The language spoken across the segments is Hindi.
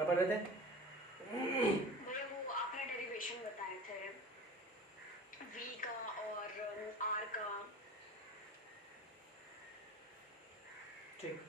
क्या पढ़ रहे थे? भैया वो आपने डेरिवेशन बताए थे वी का और आर का। ठीक।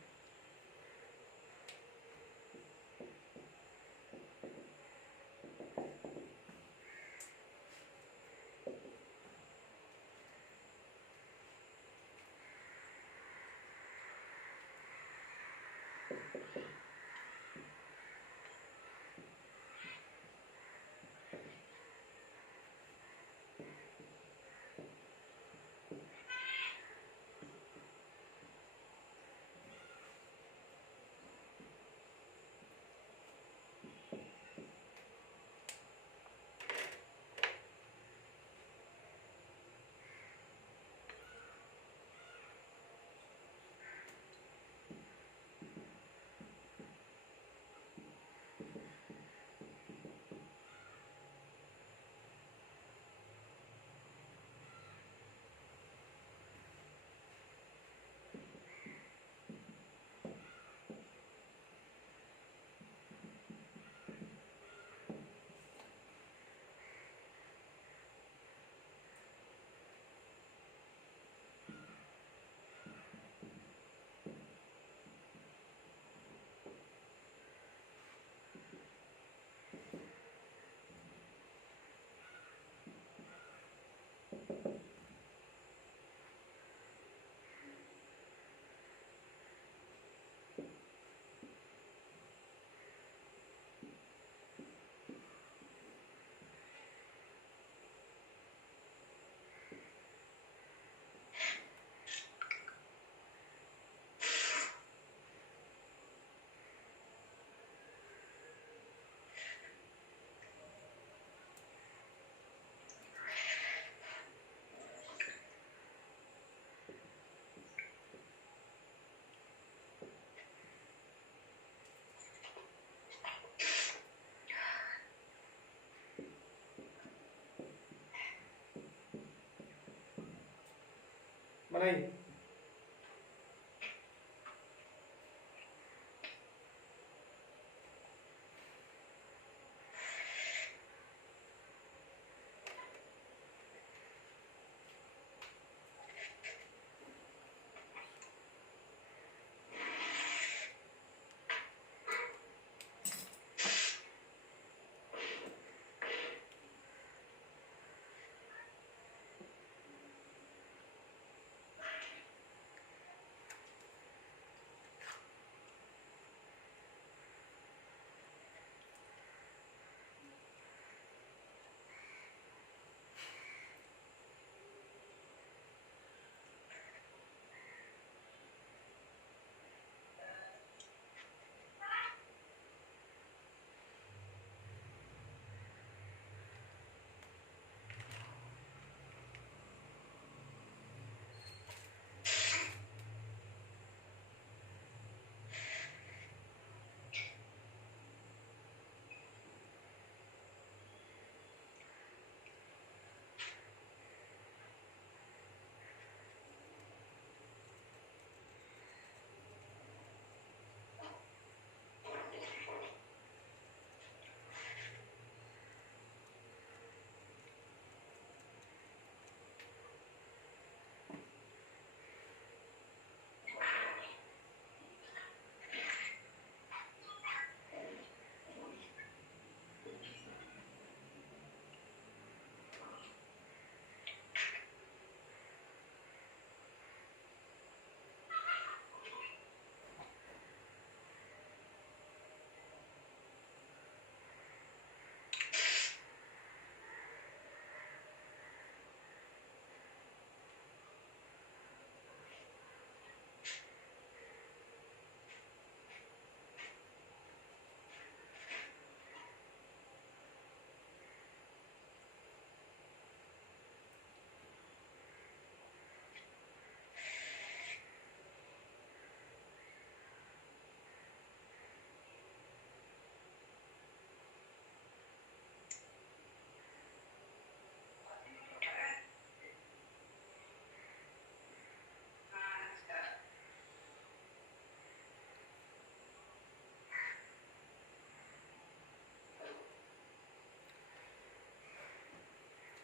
बनाइए।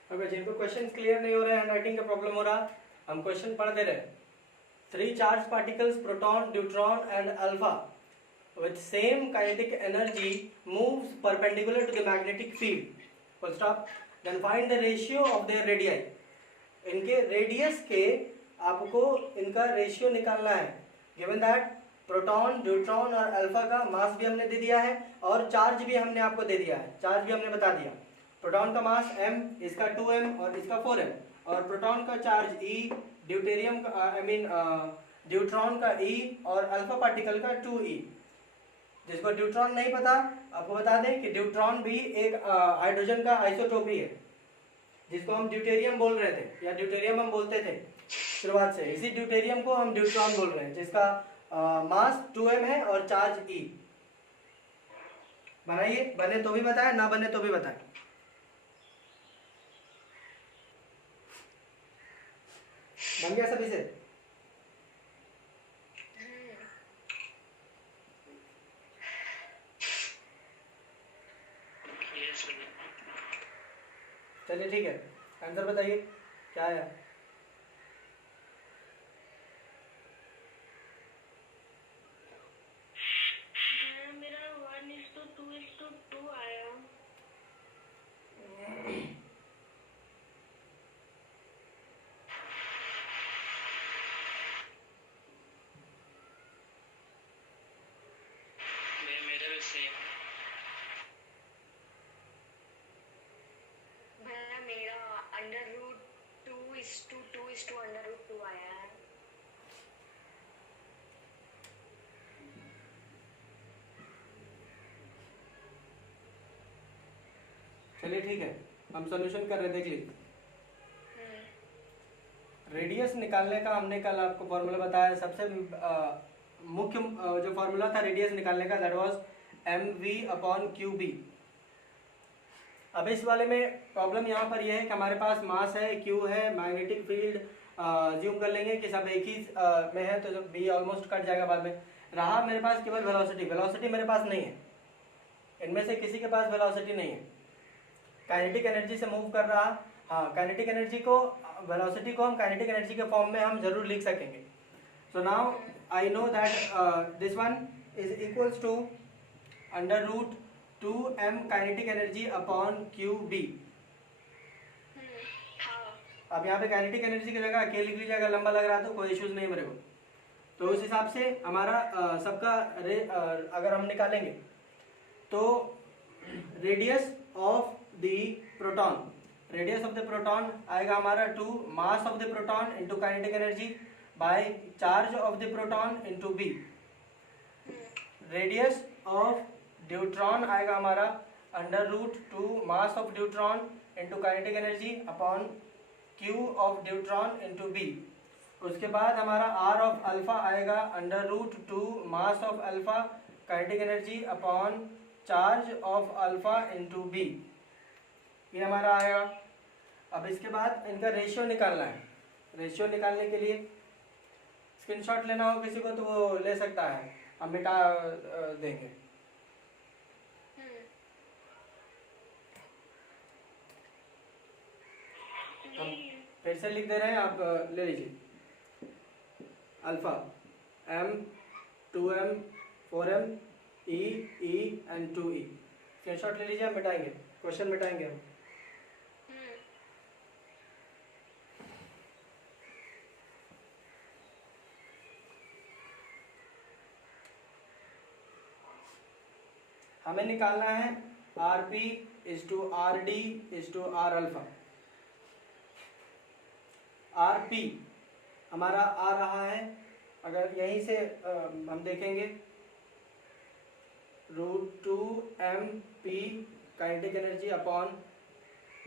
अगर जिनको क्वेश्चन क्लियर नहीं हो रहे, हैंडराइटिंग का प्रॉब्लम हो रहा, हम क्वेश्चन पढ़ते रहे। 3 charged particles proton, neutron and alpha with same kinetic energy moves perpendicular to the magnetic field. Full stop. Then find the ratio of their radii. इनके रेडियस के आपको इनका रेशियो निकालना है। गिवन दैट प्रोटॉन, न्यूट्रॉन और अल्फा का मास भी हमने दे दिया है और चार्ज भी हमने आपको दे दिया है, चार्ज भी हमने बता दिया। प्रोटॉन का मास m, इसका 2m और इसका 4m, और प्रोटॉन का चार्ज e, ड्यूटेरियम का न्यूट्रॉन का e और अल्फा पार्टिकल का 2e। जिसको न्यूट्रॉन नहीं पता, आपको बता दें कि न्यूट्रॉन भी एक हाइड्रोजन का आइसोटोपी है, जिसको हम ड्यूटेरियम बोल रहे थे, या ड्यूटेरियम हम बोलते थे शुरुआत से। इसी ड्यूटेरियम को हम न्यूट्रॉन बोल रहे हैं, जिसका मास 2m है और चार्ज e। बनाइए, बने तो भी बताएं, ना बने तो भी बताएं। बन गया सभी से? चलिए ठीक है, आंसर बताइए क्या है। मेरा 1:2:2 आया। मेरा भी सेम। भैया मेरा √2:2 आया है। चलिए ठीक है, हम सॉल्यूशन कर रहे, देख लीजिए। रेडियस निकालने का हमने कल आपको फॉर्मूला बताया। सबसे मुख्य जो फॉर्मूला था रेडियस निकालने का, दैट वाज mv/qb। अब इस वाले में प्रॉब्लम यहाँ पर यह है कि हमारे पास मास है, q है, मैग्नेटिक फील्ड ज्यूम कर लेंगे कि सब एक ही में है, तो b ऑलमोस्ट कट जाएगा बाद में। रहा मेरे पास केवल वेलोसिटी। वेलोसिटी मेरे पास नहीं है, इनमें से किसी के पास वेलोसिटी नहीं है। काइनेटिक एनर्जी से मूव कर रहा, हाँ, काइनेटिक एनर्जी को, वेलोसिटी को हम काइनेटिक एनर्जी के फॉर्म में हम जरूर लिख सकेंगे। So now I know that this one is equals to √2m kinetic energy upon qb। अब यहाँ पे काइनेटिक एनर्जी की जगह k लिख लीजिएगा, लंबा लग रहा है तो कोई इश्यूज नहीं मेरे को। तो उस हिसाब से हमारा सबका अगर हम निकालेंगे तो radius of the proton, radius of the proton आएगा हमारा 2 mass of the proton into kinetic energy by charge of the proton into B. Radius of neutron आएगा हमारा √2 mass of neutron into kinetic energy upon Q of neutron into B. उसके बाद हमारा आर ऑफ अल्फा आएगा √2 mass of alpha kinetic energy upon charge of alpha into B. ये हमारा आएगा। अब इसके बाद इनका रेशियो निकालना है। रेशियो निकालने के लिए स्क्रीनशॉट लेना हो किसी को तो वो ले सकता है, हम मिटा देंगे। हम फिर से लिख दे रहे हैं, आप ले लीजिए। Alpha m, 2m, 4m, e and 2e। Screenshot ले लीजिए, हम मिटाएंगे, क्वेश्चन मिटाएंगे हम। हमें निकालना है rp /rd r alpha. rp हमारा आ रहा है, अगर यहीं से हम देखेंगे √2mp kinetic energy upon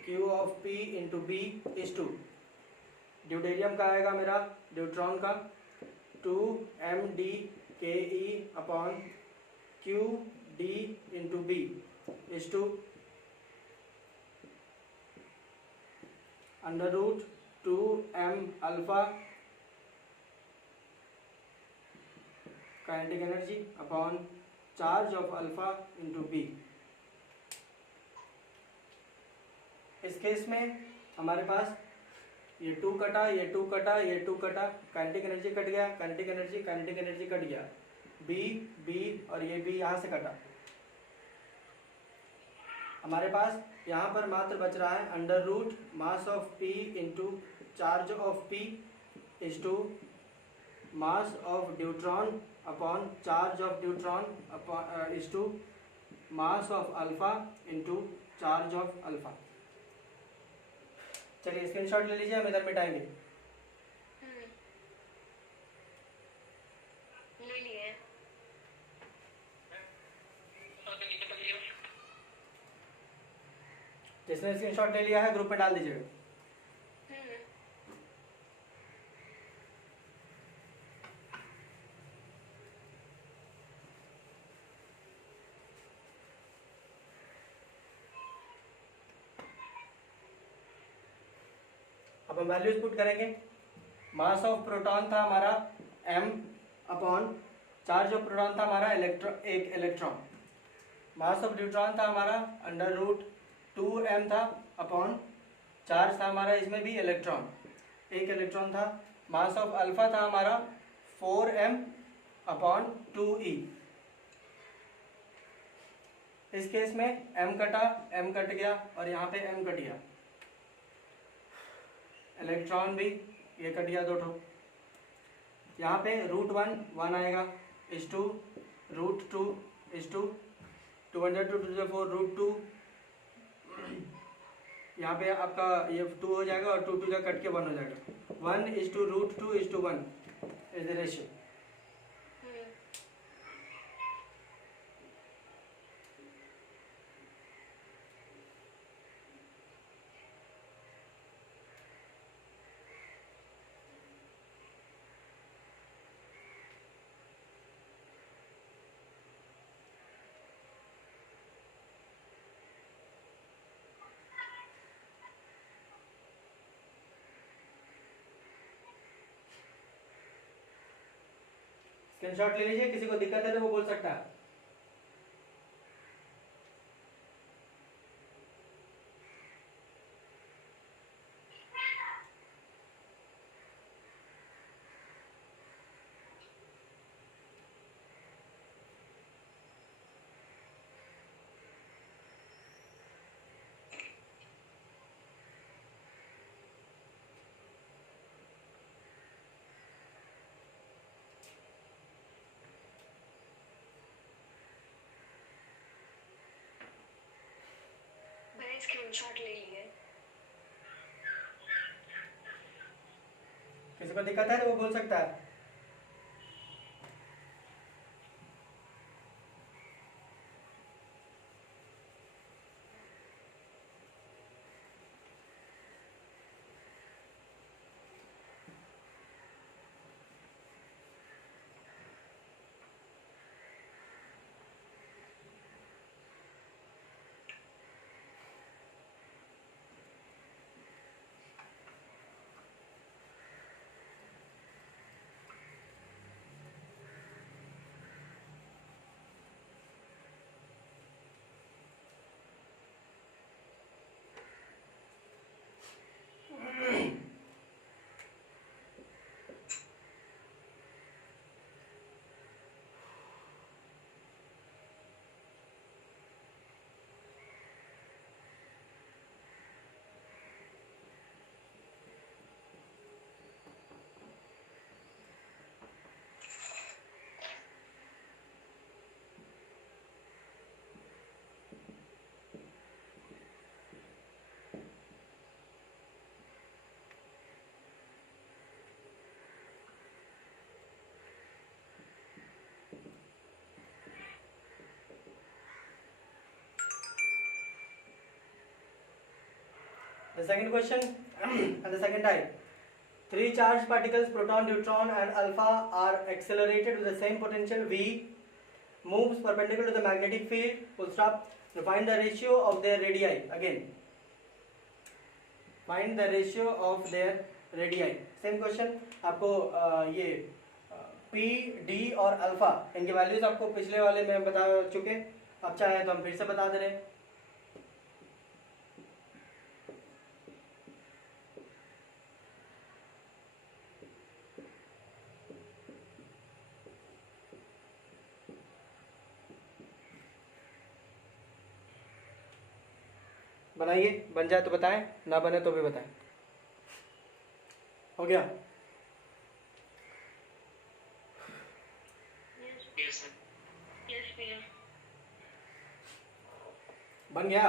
q of p into B is 2। Deuterium का आएगा मेरा, न्यूट्रॉन का 2md ke upon q d into B is 2 √2m alpha kinetic energy upon charge of alpha into B. इस केस में हमारे पास ये 2 कटा, ये 2 कटा, ये 2 कटा, काइनेटिक एनर्जी कट गया, काइनेटिक एनर्जी कट गया, बी बी और ये बी यहाँ से कटा। हमारे पास यहाँ पर मात्र बच रहा है under root mass of P into charge of P is to mass of deuteron upon charge of deuteron is to mass of alpha into charge of alpha. चलिए स्क्रीनशॉट ले लीजिए, हम इधर मिटाएंगे। ले लिए। जिसने स्क्रीनशॉट ले लिया है ग्रुप में डाल दीजिएगा। अब हम वैल्यूज पुट करेंगे। मास ऑफ प्रोटॉन था हमारा m upon charge of proton था हमारा एक इलेक्ट्रॉन। मास ऑफ न्यूट्रॉन था हमारा अंडर रूट 2m था अपॉन चार्ज था हमारा इसमें भी इलेक्ट्रॉन, एक इलेक्ट्रॉन था। मास ऑफ अल्फा था हमारा 4m अपॉन 2e। इस केस में m कटा, m कट गया और यहाँ पे m कट गया, इलेक्ट्रॉन भी ये कट गया 2 ठो। यहाँ पे रूट 1 आएगा is to root 2 is to 200 to 4 root 2। यहाँ पे आपका ये 2 हो जाएगा और 2 2 का कट के 1 हो जाएगा। 1 is to root 2 is to 1 is the ratio. Screenshot ले लीजिए, किसी को दिक्कत है तो वो बोल सकता है। स्क्रीनशॉट ले लिए। किसी को दिक्कत है तो वो बोल सकता है। The second question and the second type. 3 charged particles, proton, neutron and alpha are accelerated with the same potential V, moves perpendicular to the magnetic field, full stop. To find the ratio of their radii. Again, find the ratio of their radii. Same question. आपको ये P, D और अल्फा इनके वैल्यूज आपको पिछले वाले में बता चुके, अब चाहे तो हम फिर से बता दे रहे हैं। बनाइए, बन जाए तो बताएं, ना बने तो भी बताएं। हो गया? यस भैया। बन गया?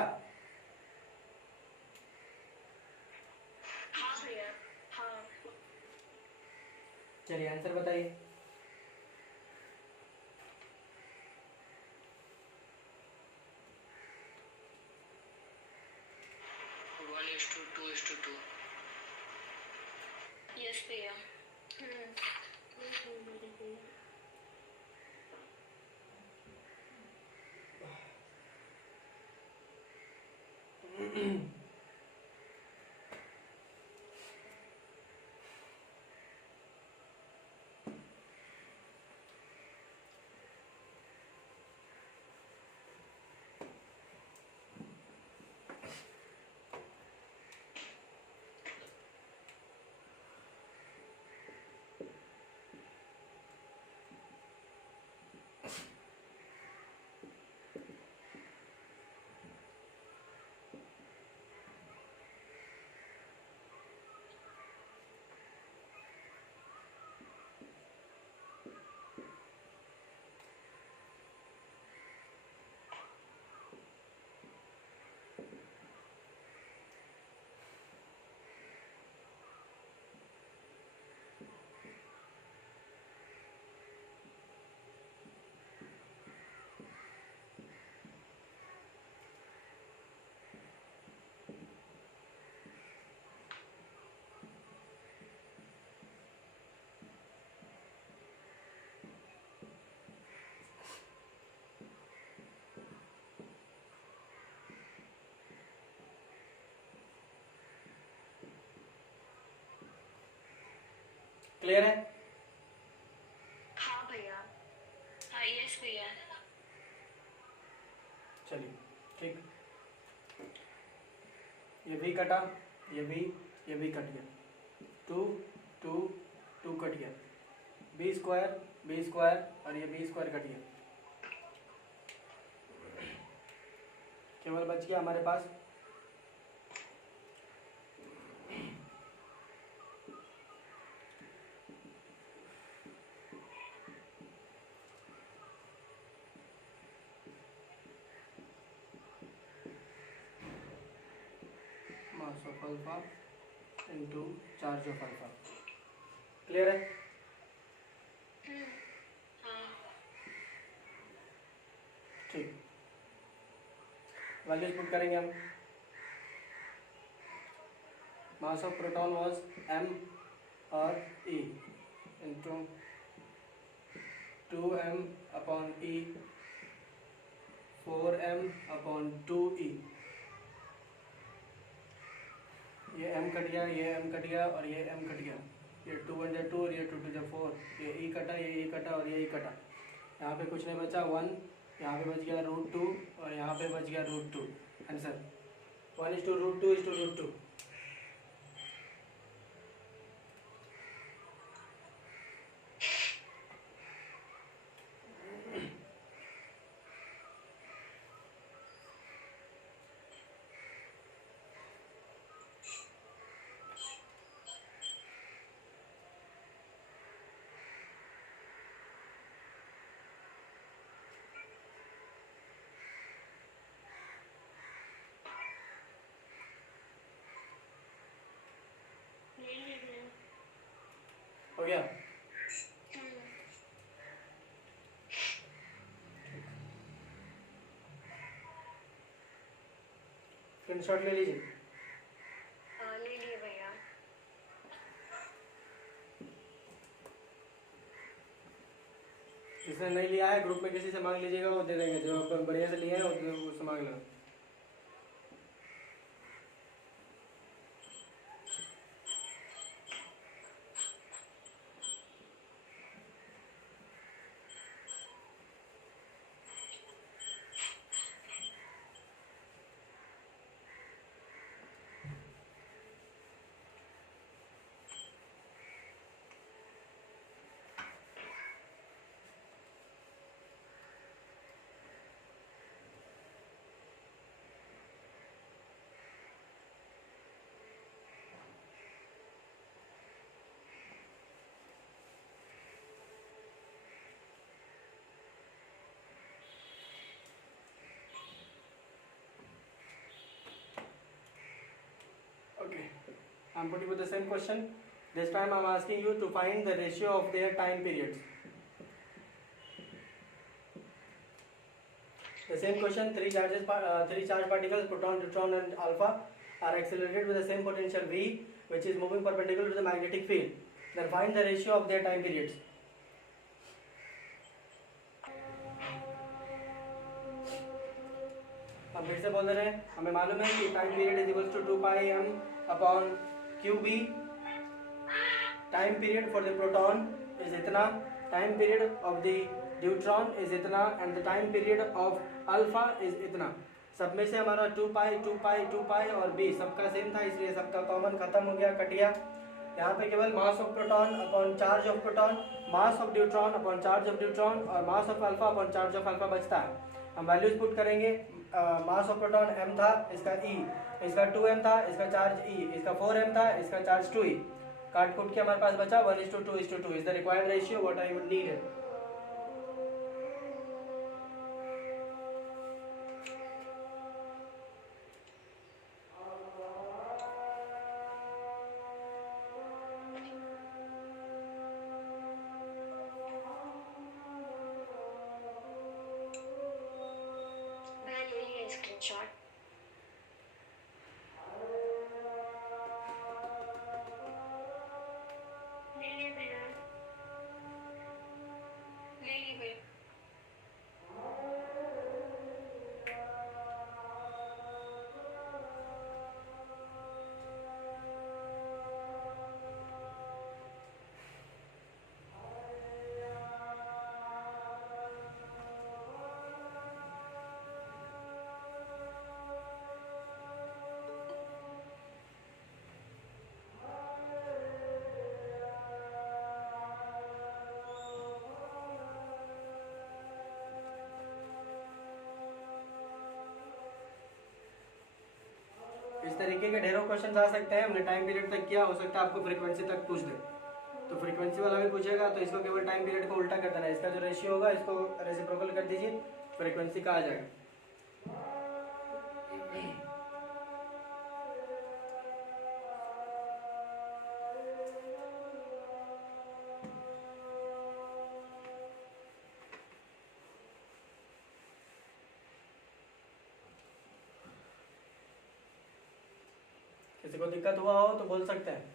हाँ भैया, हाँ। चलिए आंसर बताइए। 1:2:2। यस भैया। क्लियर है? हाँ भैया। हाँ यस भैया। चलिए ठीक, ये भी कटा, ये भी कट गया, 2 2 2 कट गया, बी स्क्वायर और ये बी स्क्वायर कट गया। केवल बच गया हमारे पास mass of alpha into charge of alpha. Clear है? हाँ। ठीक, वैल्यूज पुट करेंगे हम। Mass of proton was m और e into 2m upon e 4m upon 2e। ये m कट गया, ये m कट गया और ये m कट गया, ये 2 1 जा 2 और ये 2 2 जा 4, ये e कटा, ये e कटा और ये e कटा। यहाँ पे कुछ नहीं बचा, 1, यहाँ पे बच गया √2 और यहाँ पे बच गया √2। आंसर 1:√2:√2। हो गया? स्क्रीनशॉट ले लीजिए। ले लिए भैया। जिसने नहीं लिया है ग्रुप में किसी से मांग लीजिएगा, वो दे देंगे। जो अपन बढ़िया से लिए हैं उससे मांग लो। I'm putting you the same question. This time I'm asking you to find the ratio of their time periods. The same question, three charge particles, proton, neutron and alpha are accelerated with the same potential V, which is moving perpendicular to the magnetic field. Then find the ratio of their time periods. हम फिर से बोल रहे हैं, हमें मालूम है कि time period is equals to 2 pi m upon QB. Time period for the proton is इतना, time period of the neutron is इतना and the time period of alpha is इतना. सब में से हमारा 2 पाई 2 पाई 2 पाई और b सबका सेम था, इसलिए सबका कॉमन खत्म हो गया, कट गया. यहाँ पे केवल mass of proton upon charge of proton, mass of neutron upon charge of neutron और mass of alpha upon charge of alpha बचता है. हम वैल्यूज पुट करेंगे. मास ऑफ प्रोटॉन m था, इसका e, इसका 2m था, इसका चार्ज e, इसका 4m था, इसका चार्ज 2e. काट कुट के हमारे पास बचा 1:2:2 is the required ratio what I would need. मैं ले लिया स्क्रीनशॉट. ले लिया मैंने. ले ली भाई. इस तरीके के ढेरों क्वेश्चन आ सकते हैं. हमने टाइम पीरियड तक किया, हो सकता है आपको फ्रीक्वेंसी तक पूछ दे, तो फ्रीक्वेंसी वाला भी पूछेगा तो इसको केवल टाइम पीरियड को उल्टा कर देना. इसका जो रेशियो होगा इसको रेसिप्रोकल कर दीजिए, फ्रीक्वेंसी का आ जाएगा. किसी को दिक्कत हुआ हो तो बोल सकते हैं.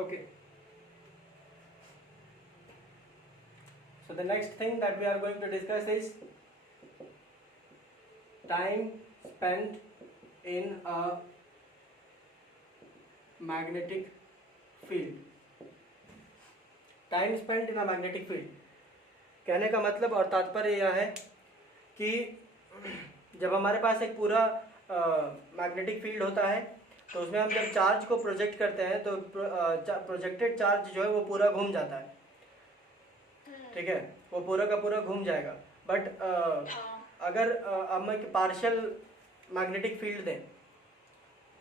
Okay. So the next thing that we are going to discuss is time spent in a magnetic field. Time spent in a magnetic field. कहने का मतलब और तात्पर्य यह है कि जब हमारे पास एक पूरा मैग्नेटिक फील्ड होता है तो उसमें हम जब चार्ज को प्रोजेक्ट करते हैं तो प्रोजेक्टेड चार्ज जो है वो पूरा घूम जाता है. ठीक है, वो पूरा का पूरा घूम जाएगा. बट अगर हम एक पार्शियल मैग्नेटिक फील्ड दें,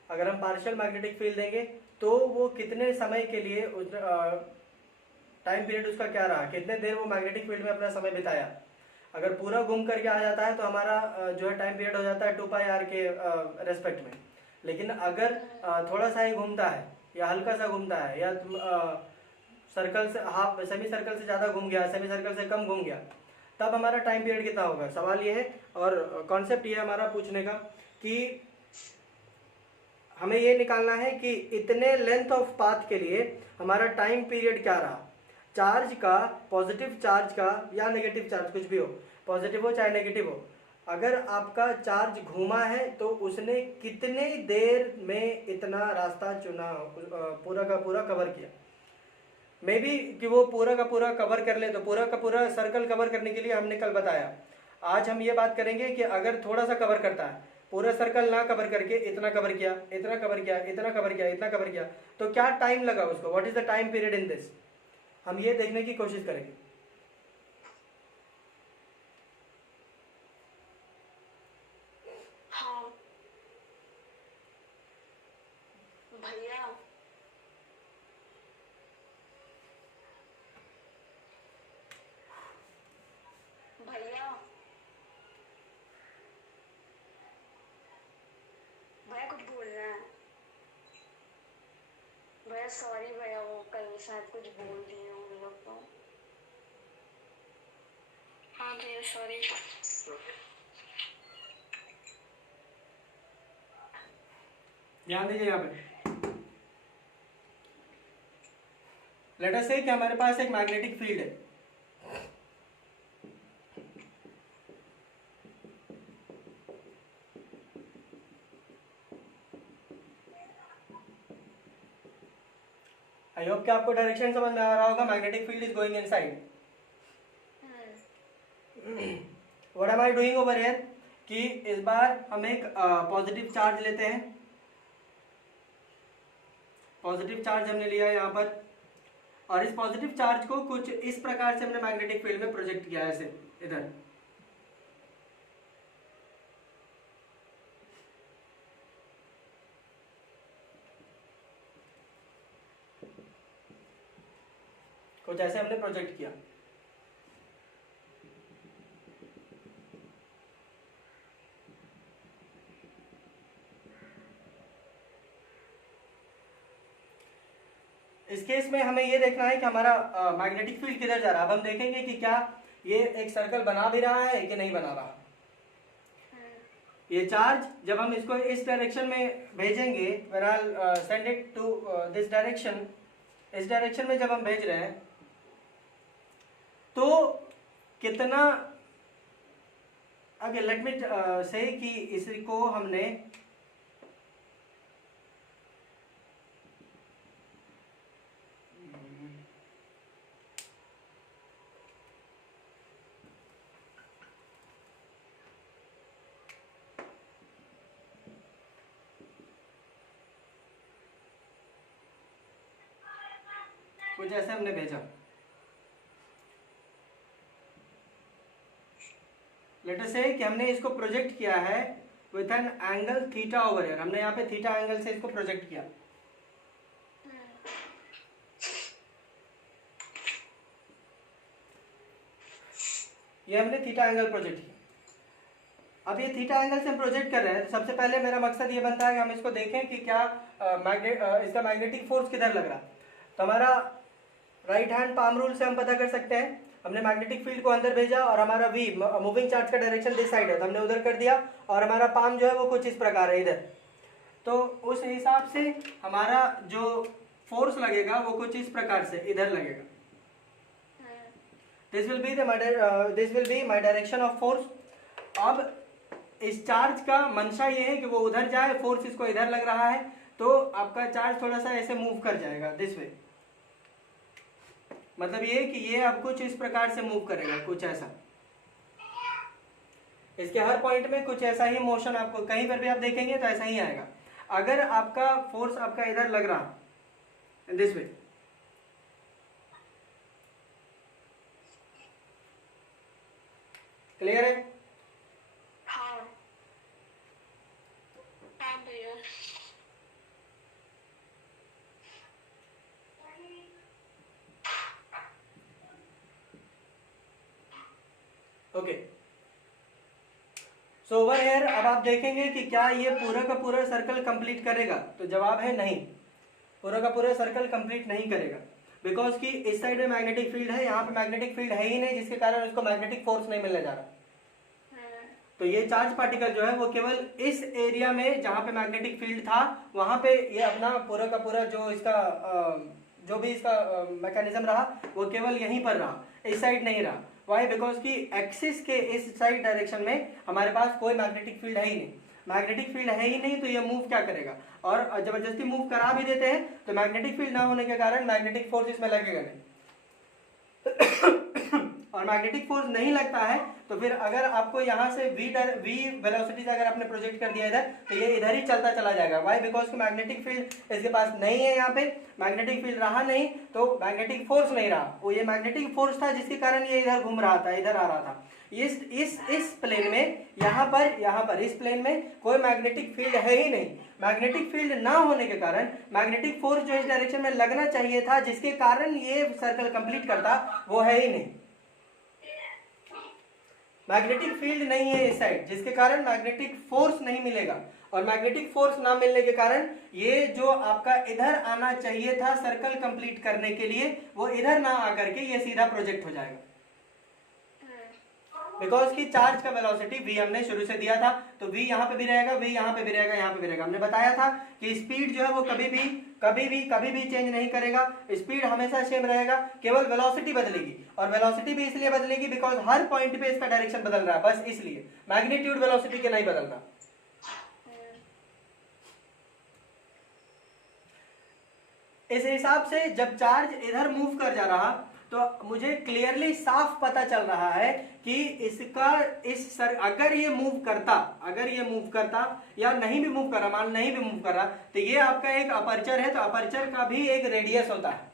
अगर हम पार्शियल मैग्नेटिक फील्ड देंगे तो वो कितने समय के लिए टाइम पीरियड उसका क्या रहा, कितने देर वो मैग्नेटिक फील्ड में अपना समय बिताया. अगर पूरा घूम करके आ जाता है तो हमारा जो है टाइम पीरियड हो जाता है 2 पाई r के रेस्पेक्ट में. लेकिन अगर थोड़ा सा ही घूमता है या हल्का सा घूमता है या सर्कल से हाफ सेमी सर्कल से ज़्यादा घूम गया, सेमी सर्कल से कम घूम गया, तब हमारा टाइम पीरियड कितना होगा. सवाल ये है और कॉन्सेप्ट ये है हमारा पूछने का कि हमें ये निकालना है कि इतने लेंथ ऑफ पाथ के लिए हमारा टाइम पीरियड क्या रहा. चार्ज का, पॉजिटिव चार्ज का या नेगेटिव चार्ज, कुछ भी हो, पॉजिटिव हो चाहे नेगेटिव हो, अगर आपका चार्ज घूमा है तो उसने कितने देर में इतना रास्ता चुना, पूरा का पूरा कवर किया. मे बी कि वो पूरा का पूरा कवर कर ले, तो पूरा का पूरा सर्कल कवर करने के लिए हमने कल बताया. आज हम ये बात करेंगे कि अगर थोड़ा सा कवर करता है पूरा सर्कल ना कवर करके इतना कवर किया, इतना कवर किया, इतना कवर किया, इतना कवर किया, तो क्या टाइम लगा उसको, what is the time period in this, हम ये देखने की कोशिश करेंगे। हाँ भैया, भैया, भैया कुछ बोलना है। भैया सॉरी भैया, वो कल शायद कुछ बोल दिए हम लोग को। हाँ भैया सॉरी। ध्यान दीजिए यहाँ पे, लेट अस से कि हमारे पास एक मैग्नेटिक फील्ड है, आई होप कि आपको डायरेक्शन समझ में आ रहा होगा, magnetic field is going inside. What am I doing over here कि इस बार हम एक पॉजिटिव चार्ज लेते हैं, पॉजिटिव चार्ज हमने लिया यहाँ पर, और इस पॉजिटिव चार्ज को कुछ इस प्रकार से हमने मैग्नेटिक फील्ड में प्रोजेक्ट किया है, ऐसे इधर। कुछ ऐसे हमने प्रोजेक्ट किया। इस केस में हमें ये देखना है कि हमारा मैग्नेटिक फील्ड किधर जा रहा है। अब हम देखेंगे कि क्या ये एक सर्कल बना भी रहा है कि नहीं बना रहा। ये चार्ज जब हम इसको इस डायरेक्शन में भेजेंगे, when I send it to this direction, इस डायरेक्शन में जब हम भेज रहे हैं तो कितना, अगर लेट मी से कि इसको हमने कुछ ऐसे हमने भेजा, लेट अस से कि हमने इसको प्रोजेक्ट किया है with an angle theta over here, हमने यहाँ पे थीटा एंगल से इसको प्रोजेक्ट किया। ये हमने थीटा एंगल प्रोजेक्ट किया। अब ये थीटा एंगल से हम प्रोजेक्ट कर रहे हैं, तो सबसे पहले मेरा मकसद ये बनता है कि हम इसको देखें कि क्या इसका मैग्नेटिक फोर्स किधर लग रहा। तो हमारा राइट हैंड पाम रूल से हम पता कर सकते हैं, हमने मैग्नेटिक फील्ड को अंदर भेजा और हमारा वी मूविंग चार्ज का डायरेक्शन दिस साइड है, तो हमने उधर कर दिया, और हमारा पाम जो है वो कुछ इस प्रकार है इधर। तो उस हिसाब से हमारा जो फोर्स लगेगा वो कुछ इस प्रकार से इधर लगेगा। This will be my direction of force. अब इस चार्ज का मंशा ये है कि वो उधर जाए, फोर्स इसको इधर लग रहा है, तो आपका चार्ज थोड़ा सा ऐसे मूव कर जाएगा दिस वे। मतलब ये कि ये अब कुछ इस प्रकार से मूव करेगा, कुछ ऐसा। इसके हर पॉइंट में कुछ ऐसा ही मोशन आपको कहीं पर भी आप देखेंगे तो ऐसा ही आएगा। अगर आपका फोर्स आपका इधर लग रहा दिस वे, क्लियर है? हाँ हाँ भैया। ओके, सो ओवर हियर अब आप देखेंगे कि क्या ये पूरा का पूरा सर्कल कंप्लीट करेगा, तो जवाब है नहीं, पूरा का पूरा सर्कल कंप्लीट नहीं करेगा, बिकॉज कि इस साइड में मैग्नेटिक फील्ड है, यहाँ पे मैग्नेटिक फील्ड है ही नहीं, जिसके कारण उसको मैग्नेटिक फोर्स नहीं मिलने जा रहा। तो ये चार्ज पार्टिकल जो है वो केवल इस एरिया में जहाँ पे मैग्नेटिक फील्ड था वहां पे ये अपना पूरा का पूरा जो इसका जो भी इसका मैकेनिज्म रहा वो केवल यहीं पर रहा, इस साइड नहीं रहा। वाई? बिकॉज कि एक्सिस के इस साइड डायरेक्शन में हमारे पास कोई मैग्नेटिक फील्ड है ही नहीं। मैग्नेटिक फील्ड है ही नहीं तो ये मूव क्या करेगा, और जबरदस्ती मूव करा भी देते हैं तो मैग्नेटिक फील्ड ना होने के कारण मैग्नेटिक फोर्स इसमें लगेगा नहीं। और मैग्नेटिक फोर्स नहीं लगता है तो फिर अगर आपको यहाँ से v वेलोसिटी से अगर आपने प्रोजेक्ट कर दिया इधर तो ये इधर ही चलता चला जाएगा। वाई? बिकॉज मैग्नेटिक फील्ड इसके पास नहीं है, यहाँ पे मैग्नेटिक फील्ड रहा नहीं तो मैग्नेटिक फोर्स नहीं रहा, वो ये मैग्नेटिक फोर्स था जिसके कारण ये इधर घूम रहा था, इधर आ रहा था। इस प्लेन में यहाँ पर इस प्लेन में कोई मैग्नेटिक फील्ड है ही नहीं। मैग्नेटिक फील्ड ना होने के कारण मैग्नेटिक फोर्स जो इस डायरेक्शन में लगना चाहिए था जिसके कारण ये सर्कल कंप्लीट करता, वो है ही नहीं। मैग्नेटिक फील्ड नहीं है इस साइड जिसके कारण मैग्नेटिक फोर्स नहीं मिलेगा, और मैग्नेटिक फोर्स ना मिलने के कारण ये जो आपका इधर आना चाहिए था सर्कल कंप्लीट करने के लिए वो इधर ना आकर के ये सीधा प्रोजेक्ट हो जाएगा। बिकॉज की चार्ज का वेलोसिटी v हमने शुरू से दिया था तो v यहाँ पे भी रहेगा, v यहाँ पे भी रहेगा, यहाँ पे भी रहेगा। हमने बताया था कि स्पीड जो है वो कभी भी चेंज नहीं करेगा, स्पीड हमेशा सेम रहेगा, केवल वेलोसिटी बदलेगी। और वेलोसिटी भी इसलिए बदलेगी बिकॉज हर पॉइंट पे इसका डायरेक्शन बदल रहा है, बस इसलिए मैग्नीट्यूड वेलोसिटी के नहीं बदल रहा। इस हिसाब से जब चार्ज इधर मूव कर जा रहा तो मुझे क्लियरली साफ पता चल रहा है कि इसका अगर ये मूव करता या नहीं भी मूव कर रहा, मान नहीं भी मूव कर रहा, तो ये आपका एक अपर्चर है, तो अपर्चर का भी एक रेडियस होता है।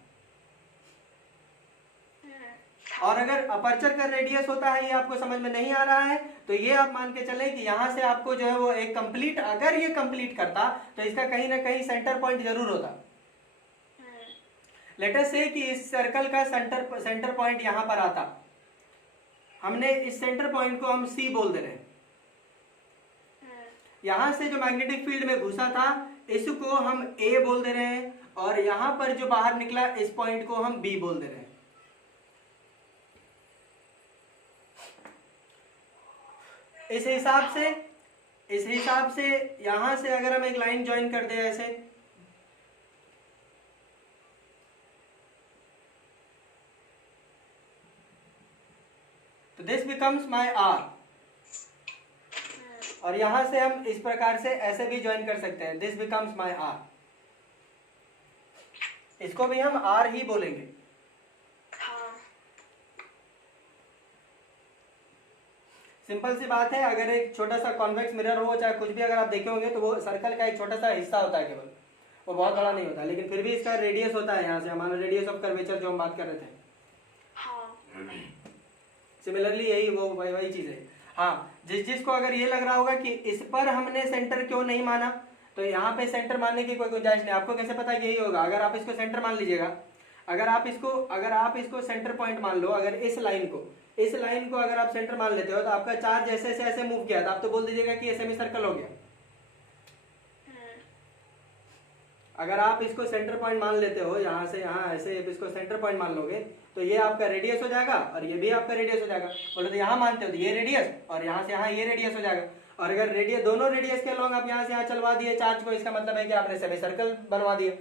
और अगर अपर्चर का रेडियस होता है, ये आपको समझ में नहीं आ रहा है, तो ये आप मान के चले कि यहां से आपको जो है वो एक कंप्लीट, अगर ये कंप्लीट करता तो इसका कहीं ना कहीं सेंटर पॉइंट जरूर होता। लेट अस से कि इस सर्कल का सेंटर पॉइंट यहां पर आता, हमने इस सेंटर पॉइंट को हम C बोल दे रहे हैं। यहां से जो मैग्नेटिक फील्ड में घुसा था इसको हम A बोल दे रहे हैं, और यहां पर जो बाहर निकला इस पॉइंट को हम B बोल दे रहे हैं। इस हिसाब से यहां से अगर हम एक लाइन ज्वाइन कर दे ऐसे, तो दिस बिकम्स माई R, और यहां से हम इस प्रकार से ऐसे भी ज्वाइन कर सकते हैं, दिस बिकम्स माई R। इसको भी हम R ही बोलेंगे। सिंपल सी बात है, अगर एक छोटा सा कॉन्वेक्स मिरर हो चाहे कुछ भी अगर आप देखे होंगे तो वो सर्कल का एक छोटा सा हिस्सा होता है केवल, वो बहुत बड़ा नहीं होता, लेकिन फिर भी इसका रेडियस होता है, यहाँ से हमारा रेडियस ऑफ कर्वेचर जो हम बात कर रहे थे। सिमिलरली यही वही चीज है। हाँ, जिसको अगर ये लग रहा होगा कि इस पर हमने सेंटर क्यों नहीं माना, तो यहाँ पे सेंटर मानने की कोई गुंजाइश नहीं। आपको कैसे पता कि यही होगा? अगर आप इसको सेंटर मान लीजिएगा, अगर आप इसको सेंटर पॉइंट मान लो, अगर इस लाइन को अगर आप सेंटर मान लेते हो तो आपका चार्ज ऐसे से ऐसे मूव किया तो आप तो बोल दीजिएगा कि ये सेमी सर्कल हो गया। अगर आप इसको सेंटर पॉइंट मान लेते हो, यहाँ से यहाँ ऐसे इसको सेंटर पॉइंट मान लोगे तो ये आपका रेडियस हो जाएगा और ये भी आपका रेडियस हो जाएगा। बोले तो यहाँ मानते हो तो ये रेडियस और यहाँ से यहाँ ये रेडियस हो जाएगा। और अगर दोनों रेडियस के लॉन्ग आप यहाँ से यहाँ चलवा दिए चार्ज को, इसका मतलब है कि आपने सेमी सर्कल बनवा दिया।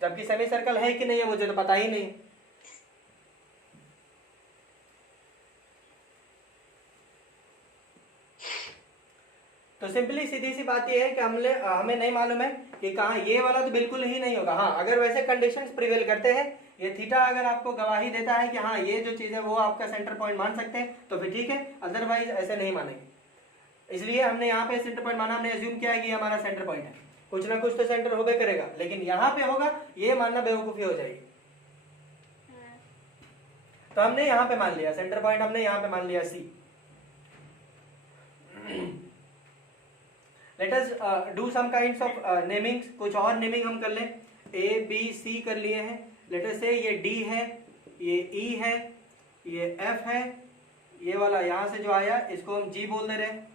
जबकि सेमी सर्कल है कि नहीं है मुझे तो पता ही नहीं। तो सिंपली सीधी सी बात यह है कि हमें नहीं मालूम है कि कहाँ ये वाला तो बिल्कुल ही नहीं होगा। हाँ, अगर वैसे कंडीशंस प्रिवेल करते हैं, ये थीटा अगर आपको गवाही देता है कि हाँ ये जो चीज है वो आपका सेंटर पॉइंट मान सकते हैं तो फिर ठीक है, अदरवाइज ऐसे नहीं मानेंगे। इसलिए हमने यहाँ पे सेंटर पॉइंट माना, हमने एज्यूम किया है कि हमारा सेंटर पॉइंट है, कुछ ना कुछ तो सेंटर होबे करेगा, लेकिन यहाँ पे होगा ये मानना बेवकूफी हो जाएगी। तो हमने यहाँ पे मान लिया सेंटर पॉइंट, हमने यहाँ पे मान लिया C। Let us do some kinds of namings, कुछ और नेमिंग हम कर लें। A B C कर लिए हैं, लेट अस से ये D है, ये E है, ये F है, ये वाला यहां से जो आया इसको हम G बोल दे रहे हैं।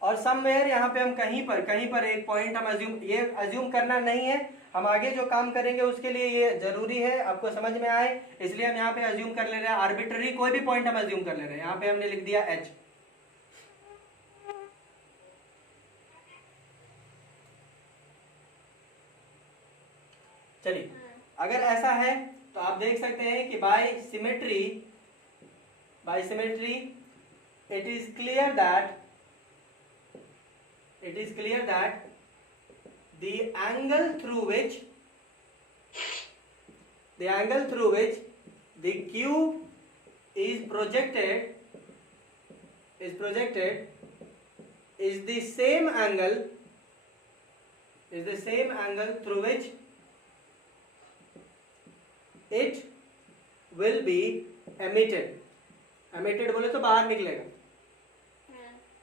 और समवेयर यहाँ पे हम कहीं पर एक पॉइंट हम अज्यूम करना नहीं है, हम आगे जो काम करेंगे उसके लिए ये जरूरी है आपको समझ में आए, इसलिए हम यहाँ पे अज्यूम कर ले रहे हैं। आर्बिट्ररी कोई भी पॉइंट हम अज्यूम कर ले रहे हैं। यहाँ पे हमने लिख दिया H। चलिए, अगर ऐसा है तो आप देख सकते हैं कि by symmetry it is clear that the angle through which the cube is projected is the same angle through which it will be emitted. Emitted बोले तो बाहर निकलेगा.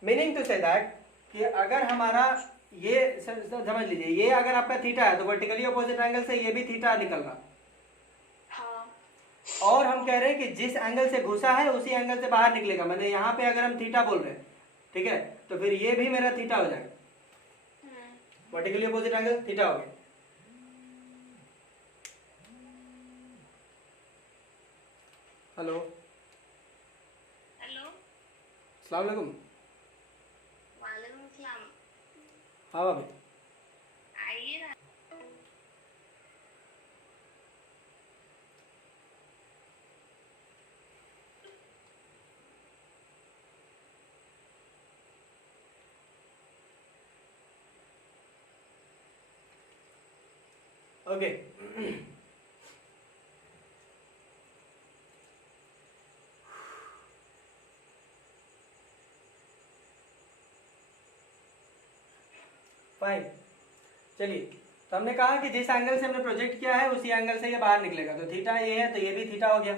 मीनिंग टू से दैट कि अगर हमारा ये समझ लीजिए, ये अगर आपका थीटा है तो वर्टिकली अपोजिट एंगल से ये भी थीटा निकल रहा. हाँ. और हम कह रहे हैं कि जिस एंगल से घुसा है उसी एंगल से बाहर निकलेगा. मैंने यहाँ पे अगर हम थीटा बोल रहे हैं, ठीक है, तो फिर ये भी मेरा थीटा हो जाएगा. वर्टिकली अपोजिट एंगल थीटा हो गया. Hello, hello. अस्सलाम वालेकुम. वालेकुम सलाम. हाँ भाभी. आइए ना. ओके. फाइन. चलिए, तो हमने कहा कि जिस एंगल से हमने प्रोजेक्ट किया है उसी एंगल से ये बाहर निकलेगा. तो थीटा ये है तो ये भी थीटा हो गया.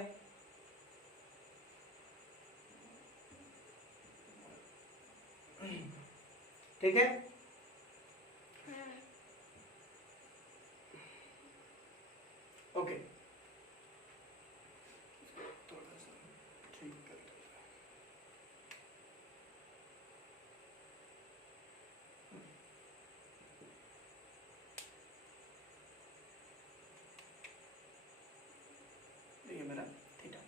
ठीक है. ओके. ये मेरा थीटा.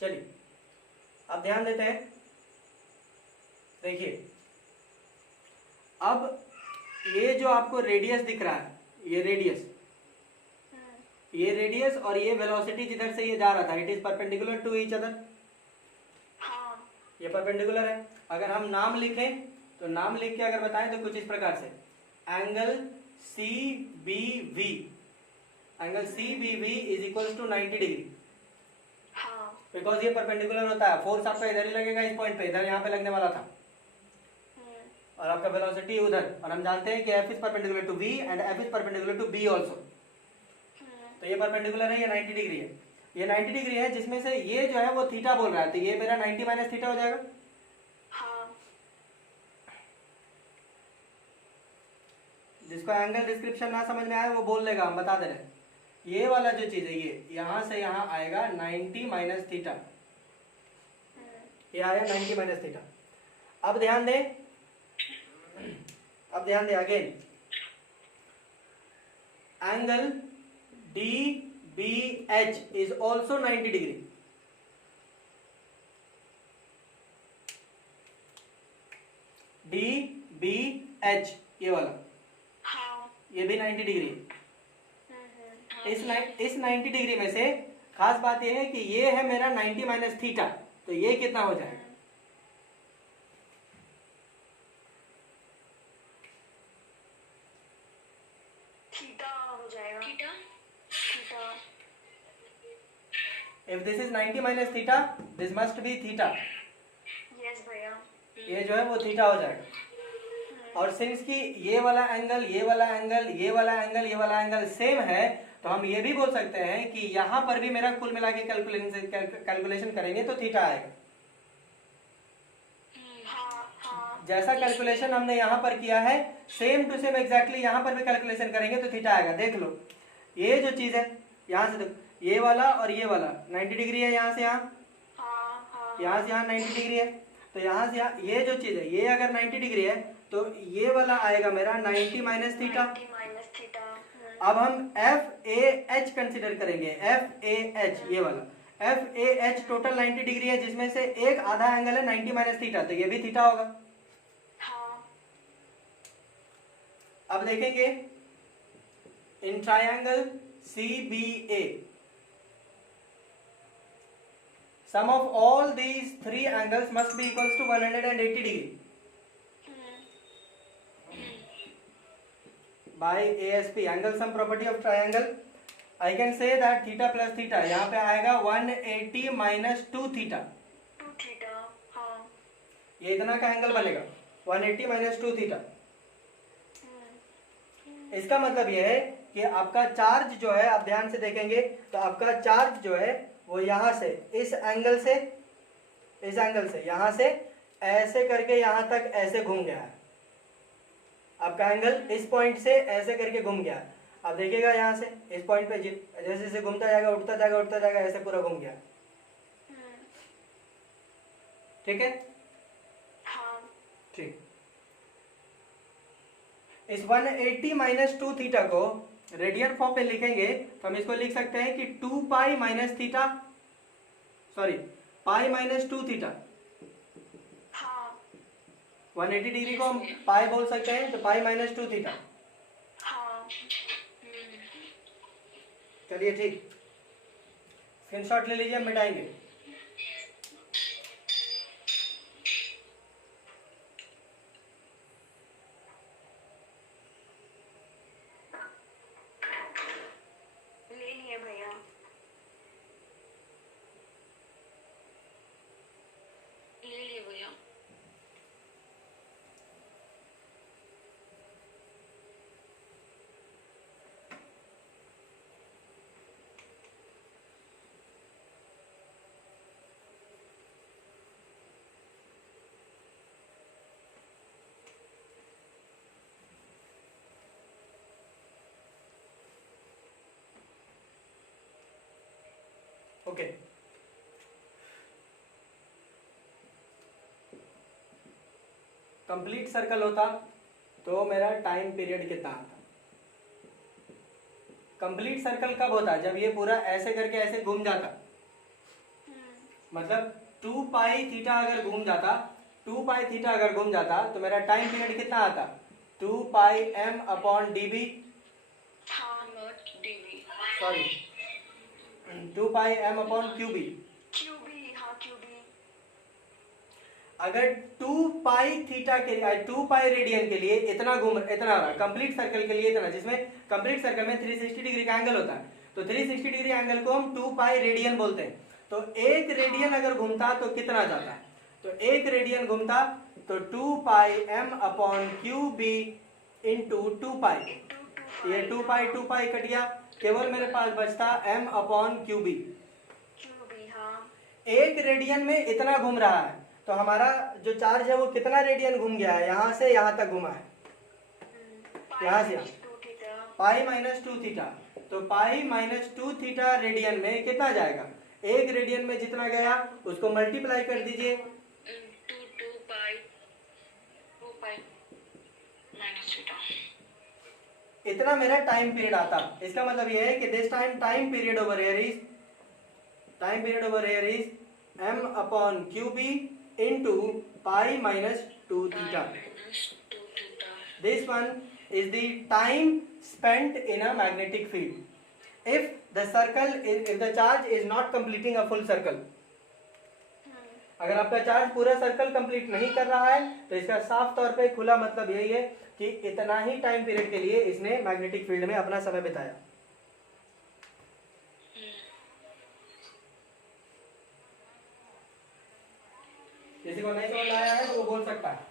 चलिए, अब ध्यान देते हैं. देखिए, अब ये जो आपको रेडियस दिख रहा है, ये रेडियस और ये वेलोसिटी जिधर से ये जा रहा था, it is perpendicular to each other. हाँ. ये परपेंडिकुलर है. अगर हम नाम लिखें तो नाम लिख के अगर बताएं तो कुछ इस प्रकार से, angle C B V is equal to 90 degree. हाँ. बिकॉज ये परपेंडिकुलर होता है. फोर्स आपका इधर ही लगेगा, इस पॉइंट पे, इधर यहाँ पे लगने वाला था, और आपका वेलोसिटी उधर. और हम जानते हैं कि F is perpendicular to V and F is perpendicular to B also. तो ये परपेंडिकुलर है, ये 90 डिग्री है. ये 90 डिग्री है जिसमें से ये जो है वो थीटा बोल रहा है, तो ये मेरा 90 माइनस थीटा हो जाएगा. हाँ. जिसको एंगल डिस्क्रिप्शन ना समझ में आए वो बोल लेगा, हम बता दे रहे हैं. ये वाला जो चीज है, ये यहां से यहां आएगा 90 माइनस थीटा. ये आया 90 माइनस थीटा. अब ध्यान दें again, angle DBH is also 90 degree. DBH ये वाला, हाँ. ये भी 90 डिग्री. इस 90 डिग्री में से खास बात ये है कि ये है मेरा 90 माइनस थीटा, तो ये कितना हो जाएगा? थीटा हो जाएगा. Theta. If this is 90 minus theta, this must be theta. Yes भैया. ये जो है वो थीटा हो जाएगा. और सिंस कि ये वाला एंगल, ये वाला एंगल, ये वाला एंगल, ये वाला एंगल सेम है, तो हम ये भी बोल सकते हैं कि यहाँ पर भी मेरा कुल मिला के कैलकुलेशन करेंगे तो थीटा आएगा. जैसा कैलकुलेशन हमने यहाँ पर किया है, सेम टू सेम एग्जैक्टली यहाँ पर भी कैलकुलेशन करेंगे तो थीटा आएगा. देख लो, ये जो चीज है यहाँ से देखो, ये वाला और ये वाला 90 डिग्री है. यहाँ से यहाँ, यहाँ से यहाँ 90 डिग्री है. तो यहाँ से यहाँ ये जो चीज है, ये अगर 90 डिग्री है तो ये वाला आएगा मेरा 90 माइनस थीटा. अब हम FAH कंसिडर करेंगे. FAH ये वाला, FAH टोटल 90 डिग्री है जिसमें से एक आधा एंगल है 90 माइनस थीटा, तो ये भी थीटा होगा. अब देखेंगे in triangle CBA, sum of all these three angles must be equals to 180 degree. By ASP angle sum property of triangle, I can say that theta plus theta यहाँ पे आएगा 180 माइनस 2 थीटा, 2 थीटा, हाँ। ये इतना का एंगल बनेगा 180 माइनस 2 थीटा। इसका मतलब ये है कि आपका चार्ज जो है, आप ध्यान से देखेंगे तो आपका चार्ज जो है वो यहाँ से इस एंगल से, इस एंगल से यहाँ से ऐसे करके यहाँ तक ऐसे घूम गया है। आपका एंगल इस पॉइंट से ऐसे करके घूम गया। आप देखिएगा यहाँ से इस पॉइंट पे जैसे जैसे घूमता जाएगा, उठता जाएगा, उठता जाएगा, ऐसे पूरा घूम गया। ठीक है, हाँ। ठीक। इस 180 माइनस 2 थीटा को रेडियन फॉर्म पे लिखेंगे तो हम इसको लिख सकते हैं कि 2 pi minus theta, sorry pi minus 2 theta. हाँ। 180 डिग्री को हम पाई बोल सकते हैं, तो पाई माइनस 2 थीटा। हाँ। चलिए ठीक, स्क्रीनशॉट ले लीजिए, हम मिटाएंगे। ले लिए भैया। ले लिए भैया। ओके, कंप्लीट सर्कल होता तो मेरा टाइम पीरियड कितना आता? कंप्लीट सर्कल कब होता? जब ये पूरा ऐसे करके ऐसे घूम जाता, मतलब 2 पाई थीटा अगर घूम जाता, 2 पाई थीटा अगर घूम जाता तो मेरा टाइम पीरियड कितना आता? 2 पाई m अपॉन db, हाँ, not DV. Sorry 2 pi m upon QB. QB, हाँ क्यूबी। अगर 2 पाई थीटा के लिए, 2 पाई रेडियन के लिए इतना घूम, इतना रहा कंप्लीट सर्कल के लिए इतना, जिसमें कंप्लीट सर्कल में 360 डिग्री का एंगल होता है, तो 360 डिग्री एंगल को हम 2 पाई रेडियन बोलते हैं। तो एक रेडियन अगर घूमता तो कितना जाता? तो एक रेडियन घूमता तो 2 pi m upon Q B into 2 pi, ये 2 पाई कट गया, केवल मेरे पास बचता m upon Q B. QB, हाँ। एक रेडियन में इतना घूम रहा है, तो हमारा जो चार्ज है वो कितना रेडियन घूम गया है? यहाँ से यहाँ तक घुमा है, यहाँ से पाई माइनस 2 थीटा। तो पाई माइनस 2 थीटा रेडियन में कितना जाएगा? एक रेडियन में जितना गया उसको मल्टीप्लाई कर दीजिए, 2 पाई माइनस थीटा। इतना मेरा टाइम पीरियड आता। इसका मतलब ये है कि this time period over here is m upon Q B into pi minus 2 theta. This one is the time spent in a magnetic field. If the charge is not completing a full circle, अगर आपका चार्ज पूरा सर्कल कंप्लीट नहीं कर रहा है तो इसका साफ तौर पे खुला मतलब यही है कि इतना ही टाइम पीरियड के लिए इसने मैग्नेटिक फील्ड में अपना समय बिताया। किसी को नहीं समझ आया है तो वो बोल सकता है।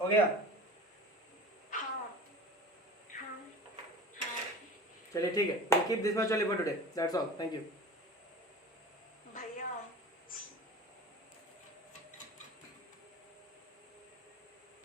हो गया? हाँ। चलिए ठीक है, we'll keep this much only for today. That's all. Thank you. भैया